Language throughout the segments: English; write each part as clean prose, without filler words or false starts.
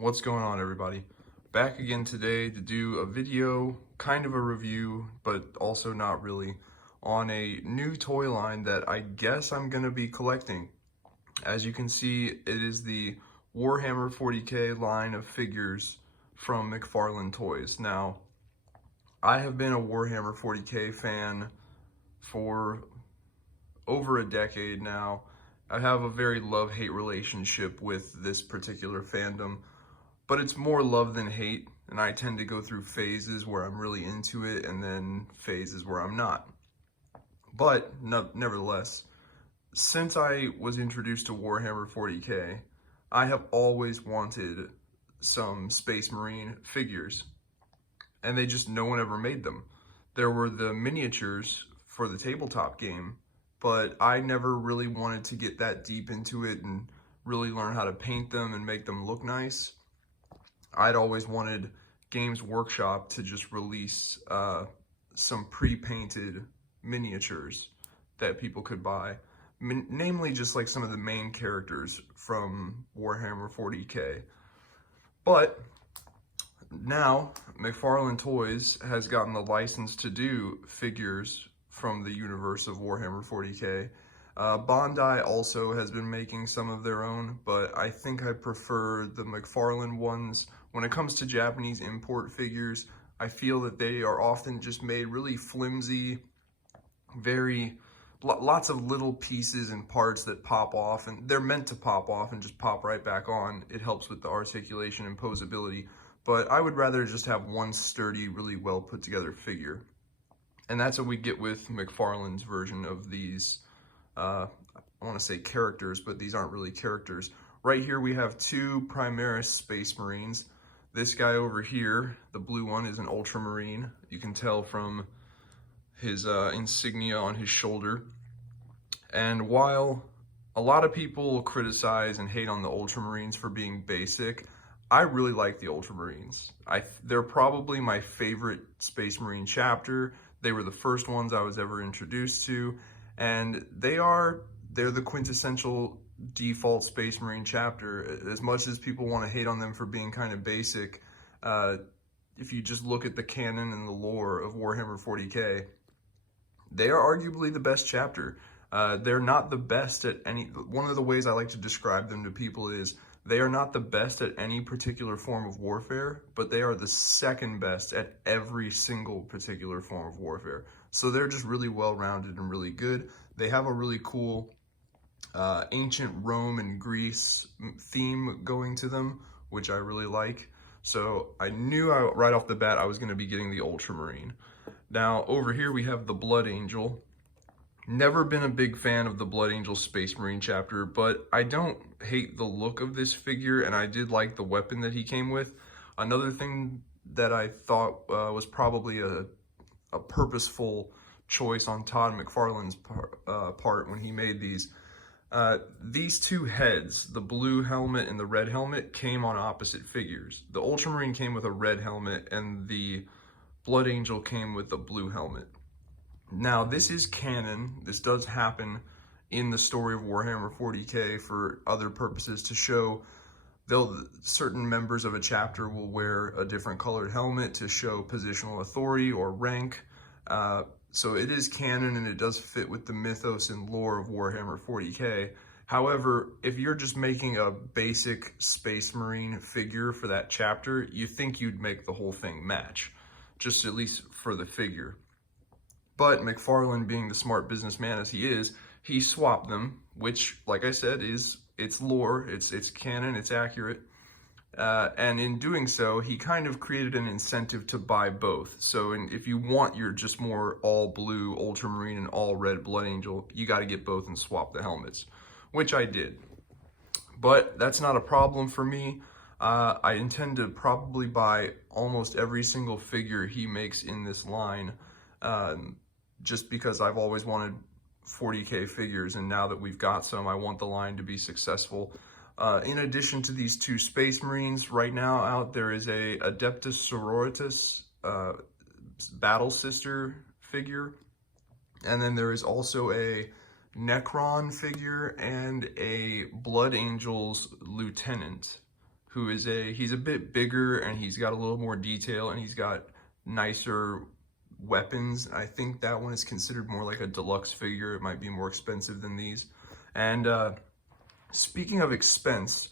What's going on, everybody? Back again today to do a video, kind of a review, but also not really, on a new toy line that I guess I'm going to be collecting. As you can see, it is the Warhammer 40K line of figures from McFarlane Toys. Now, I have been a Warhammer 40K fan for over a decade now. I have a very love-hate relationship with this particular fandom, but it's more love than hate, and I tend to go through phases where I'm really into it and then phases where I'm not. But nevertheless, since I was introduced to Warhammer 40K, I have always wanted some Space Marine figures, and no one ever made them. There were the miniatures for the tabletop game, but I never really wanted to get that deep into it and really learn how to paint them and make them look nice. I'd always wanted Games Workshop to just release some pre-painted miniatures that people could buy, namely just like some of the main characters from Warhammer 40K. But now McFarlane Toys has gotten the license to do figures from the universe of Warhammer 40K. Bandai also has been making some of their own, but I think I prefer the McFarlane ones. When it comes to Japanese import figures, I feel that they are often just made really flimsy, lots of little pieces and parts that pop off, and they're meant to pop off and just pop right back on. It helps with the articulation and posability, but I would rather just have one sturdy, really well put together figure. And that's what we get with McFarlane's version of these, I want to say characters, but these aren't really characters. Right here we have two Primaris Space Marines. This guy over here, the blue one, is an Ultramarine. You can tell from his insignia on his shoulder. And while a lot of people criticize and hate on the Ultramarines for being basic, I really like the Ultramarines. They're probably my favorite Space Marine chapter. They were the first ones I was ever introduced to, and they're the quintessential default Space Marine chapter. As much as people want to hate on them for being kind of basic, if you just look at the canon and the lore of Warhammer 40K, they are arguably the best chapter. They're not the best at any. One of the ways I like to describe them to people is they are not the best at any particular form of warfare, but they are the second best at every single particular form of warfare. So they're just really well-rounded and really good. They have a really cool ancient Rome and Greece theme going to them, which I really like. So I knew right off the bat I was going to be getting the Ultramarine. Now over here we have the Blood Angel. Never been a big fan of the Blood Angel Space Marine chapter, but I don't hate the look of this figure, and I did like the weapon that he came with. Another thing that I thought was probably a purposeful choice on Todd McFarlane's part when he made these two heads, the blue helmet and the red helmet, came on opposite figures. The Ultramarine came with a red helmet, and the Blood Angel came with a blue helmet. Now, this is canon. This does happen in the story of Warhammer 40K for other purposes to show certain members of a chapter will wear a different colored helmet to show positional authority or rank. So it is canon, and it does fit with the mythos and lore of Warhammer 40K. However, if you're just making a basic Space Marine figure for that chapter, you think you'd make the whole thing match, just at least for the figure. But McFarlane, being the smart businessman as he is, he swapped them, which, like I said, it's lore, it's canon, it's accurate. And in doing so, he kind of created an incentive to buy both. So if you want your just more all blue Ultramarine and all red Blood Angel, you got to get both and swap the helmets, which I did. But that's not a problem for me. I intend to probably buy almost every single figure he makes in this line, just because I've always wanted 40K figures, and now that we've got some, I want the line to be successful. In addition to these two Space Marines, right now out there is a Adeptus Sororitas Battle Sister figure, and then there is also a Necron figure and a Blood Angels Lieutenant who is he's a bit bigger and he's got a little more detail and he's got nicer weapons. I think that one is considered more like a deluxe figure. It might be more expensive than these. And speaking of expense,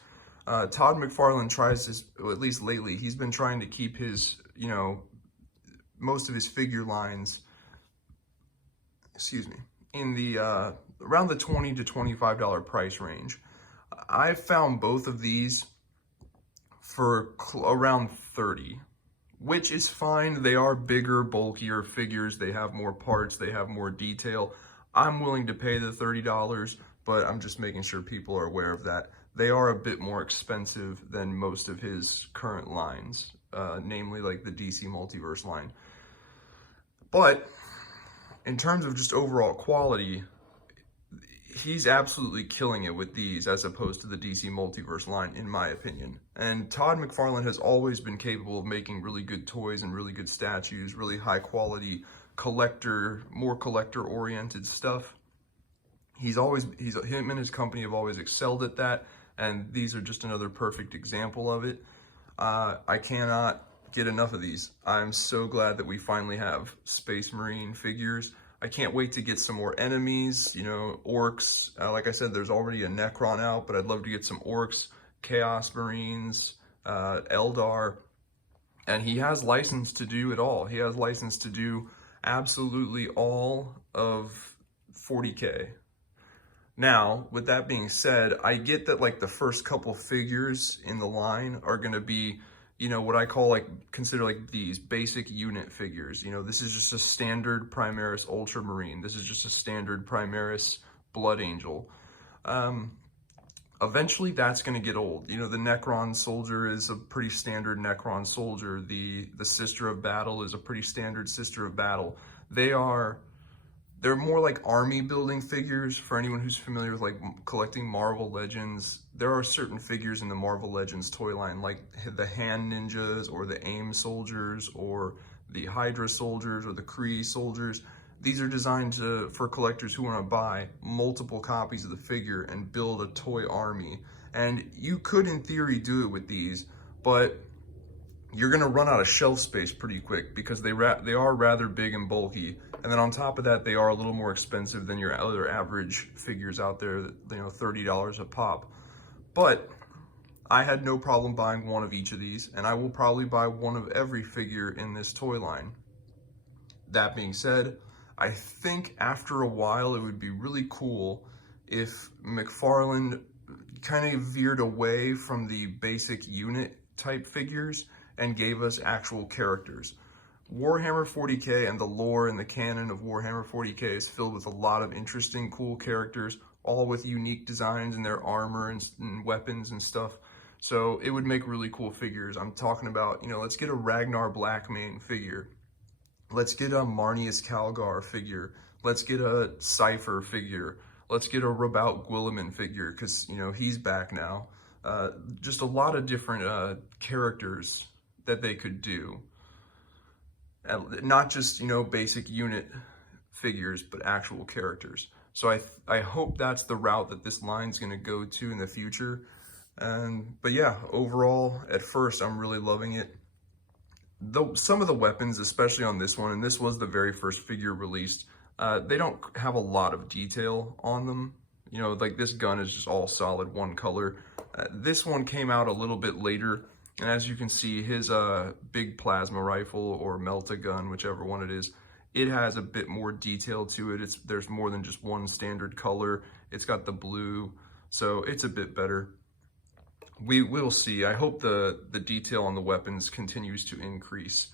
Todd McFarlane tries to, well, at least lately, he's been trying to keep his, you know, most of his figure lines, excuse me, in the around the $20 to $25 price range. I've found both of these for around $30, which is fine. They are bigger, bulkier figures. They have more parts. They have more detail. I'm willing to pay the $30, but I'm just making sure people are aware of that. They are a bit more expensive than most of his current lines, namely like the DC Multiverse line. But in terms of just overall quality, he's absolutely killing it with these as opposed to the DC Multiverse line, in my opinion. And Todd McFarlane has always been capable of making really good toys and really good statues, really high quality more collector oriented stuff. Him and his company have always excelled at that, and these are just another perfect example of it. I cannot get enough of these. I'm so glad that we finally have Space Marine figures. I can't wait to get some more enemies, you know, orcs. Like I said, there's already a Necron out, but I'd love to get some orcs, Chaos Marines, Eldar, and he has license to do it all. He has license to do absolutely all of 40K. Now, with that being said, I get that like the first couple figures in the line are going to be, you know, what I consider like these basic unit figures. You know, this is just a standard Primaris Ultramarine. This is just a standard Primaris Blood Angel. Eventually that's going to get old. You know, the Necron Soldier is a pretty standard Necron Soldier. The Sister of Battle is a pretty standard Sister of Battle. They're more like army building figures. For anyone who's familiar with like collecting Marvel Legends, there are certain figures in the Marvel Legends toy line, like the Hand Ninjas or the AIM Soldiers or the Hydra Soldiers or the Kree Soldiers. These are designed for collectors who want to buy multiple copies of the figure and build a toy army. And you could, in theory, do it with these, but you're going to run out of shelf space pretty quick because they are rather big and bulky. And then on top of that, they are a little more expensive than your other average figures out there, that, you know, $30 a pop. But I had no problem buying one of each of these, and I will probably buy one of every figure in this toy line. That being said, I think after a while it would be really cool if McFarlane kind of veered away from the basic unit type figures and gave us actual characters. Warhammer 40K and the lore and the canon of Warhammer 40K is filled with a lot of interesting, cool characters, all with unique designs in their armor and weapons and stuff. So it would make really cool figures. I'm talking about, you know, let's get a Ragnar Blackmane figure. Let's get a Marnius Calgar figure. Let's get a Cypher figure. Let's get a Rabout Guilliman figure, because, you know, he's back now. Just a lot of different characters that they could do. Not just, you know, basic unit figures, but actual characters. So I hope that's the route that this line's going to go to in the future. But yeah, overall, at first, I'm really loving it. Though some of the weapons, especially on this one, and this was the very first figure released, they don't have a lot of detail on them. You know, like this gun is just all solid one color. This one came out a little bit later. And as you can see, his big plasma rifle or melta-gun, whichever one it is, it has a bit more detail to it. There's more than just one standard color. It's got the blue, so it's a bit better. We will see. I hope the detail on the weapons continues to increase.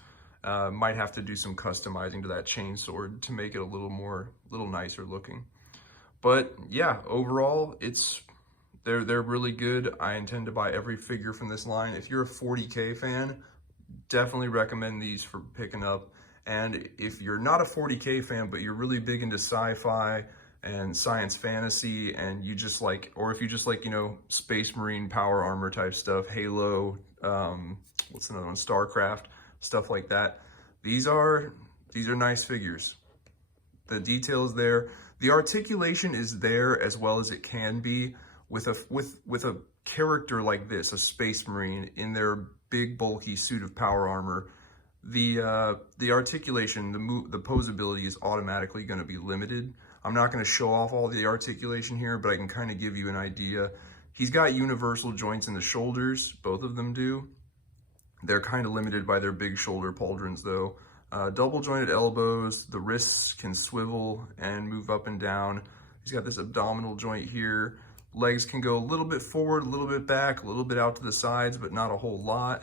Might have to do some customizing to that chainsword to make it a little nicer looking. But yeah, overall, they're really good. I intend to buy every figure from this line. If you're a 40K fan, definitely recommend these for picking up. And if you're not a 40K fan, but you're really big into sci-fi and science fantasy, and you just like, or if you just like, you know, Space Marine power armor type stuff, Halo, what's another one, StarCraft, stuff like that. These are nice figures. The detail is there. The articulation is there as well as it can be, with a character like this, a Space Marine, in their big bulky suit of power armor, the articulation, the posability is automatically going to be limited. I'm not going to show off all the articulation here, but I can kind of give you an idea. He's got universal joints in the shoulders, both of them do. They're kind of limited by their big shoulder pauldrons though. Double jointed elbows, the wrists can swivel and move up and down. He's got this abdominal joint here. Legs can go a little bit forward, a little bit back, a little bit out to the sides, but not a whole lot.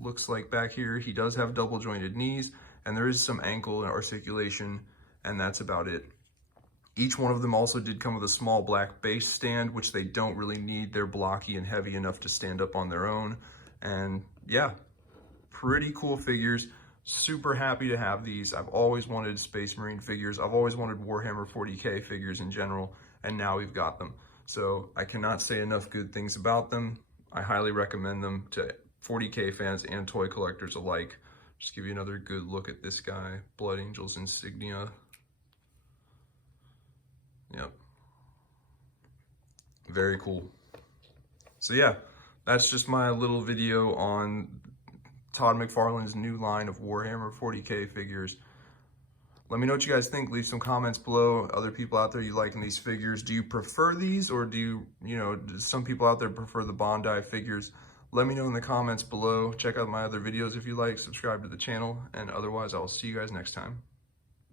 Looks like back here, he does have double jointed knees, and there is some ankle and articulation, and that's about it. Each one of them also did come with a small black base stand, which they don't really need. They're blocky and heavy enough to stand up on their own. And yeah, pretty cool figures. Super happy to have these. I've always wanted Space Marine figures. I've always wanted Warhammer 40K figures in general, and now we've got them. So I cannot say enough good things about them. I highly recommend them to 40K fans and toy collectors alike. Just give you another good look at this guy. Blood Angels insignia. Yep. Very cool. So yeah, that's just my little video on Todd McFarlane's new line of Warhammer 40K figures. Let me know what you guys think. Leave some comments below. Other people out there you liking these figures. Do you prefer these, or do some people out there prefer the Bondi figures? Let me know in the comments below. Check out my other videos if you like. Subscribe to the channel, and otherwise I will see you guys next time.